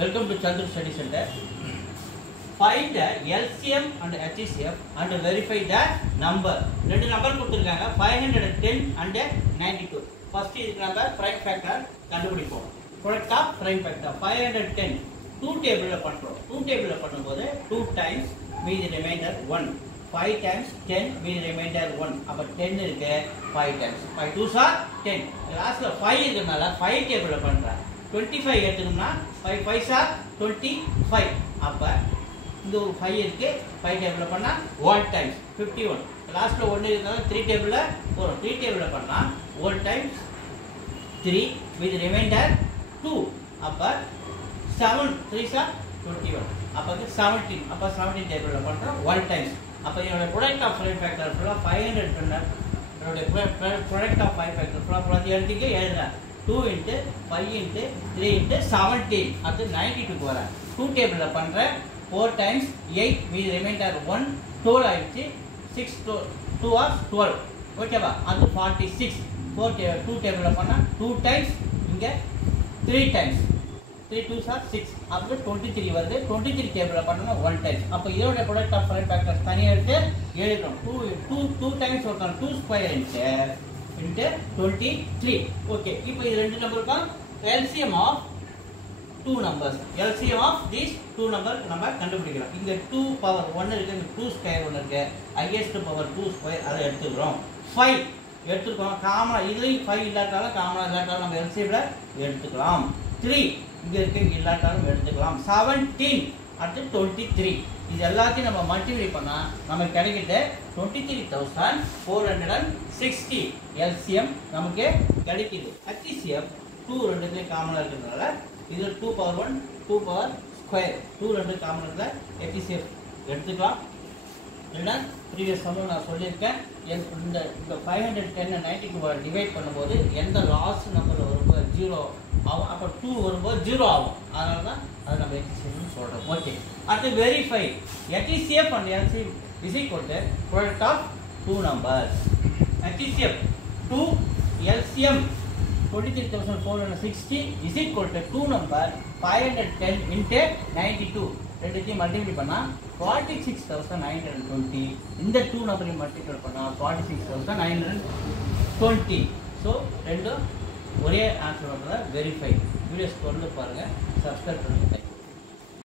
Welcome to Chandru Study Center. Find the LCM and HCF and verify the number. ரெண்டு number கொடுத்திருக்காங்க 510 and 92. First இதுக்கு நம்ம prime factor கண்டுபிடிப்போம். Product of prime factor 510 2 டேபிள்ல பண்றோம். 2 டேபிள்ல பண்ணும்போது 2 times with remainder 1. 5 times 10 with remainder 1. அப்ப 10 இருக்கு 5 times. 5 2s are 10. லாஸ்ட்ல 5 இருக்கனால 5 டேபிள்ல பண்றேன். 25 எடுத்துக்கணும்னா 5 5s are 25. அப்ப இந்த ஒரு 5 இருக்கு 5 டேபிள்ல பண்ணா 1 times 51. லாஸ்ட்ல 1 இருக்கனால 3 டேபிள்ல போறோம். 3 டேபிள்ல பண்ணா 1 times 3 with remainder 2. அப்ப 7 3s are 21. அப்ப 17. அப்ப 17 டேபிள்ல பண்றோம் 1 times. அப்ப இதோட ப்ராடக்ட் ஆஃப் prime factor ஃபுல்லா 500 பண்ண இதோட ப்ராடக்ட் ஆஃப் prime factor ஃபுல்லா புரதி எடுத்துக்க எழுதுறேன் 2 into 5 into 3 into 17 அது 92 க்கு வர 2 டேபிள்ல பண்றேன் 4 times 8 with remainder 1 12 ஆயிடுச்சு 6 2 are 12 ஓகேவா அது 46 2 டேபிள்ல பண்ணா 2 times இங்க 3 times 3 2s are 6 அப்ப 23 வருது 23 டேபிள்ல பண்ணா 1 times அப்ப இதோட ப்ராடக்ட் ஆஃப் prime factor தனியா எடுத்து எழுதுறோம் 2 times ஒருத்தன் 2 ஸ்கொயர் into 23 okay இப்போ இது ரெண்டு நம்பருக்கும் LCM of two numbers LCM of these two numbers நம்ம கண்டுபிடிக்கலாம் இங்க 2 power 1 இருக்கு இங்க 2 ஸ்கொயர் 1 இருக்கு highest power 2 ஸ்கொயர் அதை எடுத்துக்கிறோம் 5 எடுத்துக்கோம் காமனா இதுலயும் 5 இல்லாட்டாலும் காமனா இல்லாட்டாலும் நம்ம LCM ல எடுத்துக்கலாம் 3 இங்க இருக்கு இல்லாட்டாலும் எடுத்துக்கலாம் 17 அடுத்து 23 இது எல்லாத்தையும் நம்ம மல்டிப்ளை பண்ணா நமக்கு கிடைக்குது 23460 LCM நமக்கு கிடைக்குது HCF 2 ரெண்டுமே காமனா இருக்குறதால இது 2 power 1 2 power ஸ்கொயர் 2 ரெண்டு காமனா இருக்குல HCF எடுத்துக்கலாம் இல்லனா previous சம் நான் சொல்லிருக்கேன் இந்த 510 92 டிவைட் பண்ணும்போது எந்த லாஸ் நம்பர் வரும்போது 0 ஆகும் அப்ப 2 வரும்போது 0 ஆகும் அதனால தான் அது நம்ம HCF னு சொல்றோம் ஓகே அடுத்து verify HCF and LCM is equal to product of two numbers HCF 2 LCM 23460 is equal to 2 number 510 into 92 ரெண்டுத்தையும் மல்டிப்ளை பண்ணா 46920 இந்த 2 நம்பரையும் மல்டிப்ளை பண்ணா 46920 சோ ரெண்டும் ஒரே ஆன்சர் வரதா வெரிஃபை வீடியோஸ் தொடர்ந்து பாருங்க சப்ஸ்கிரைப் பண்ணுங்க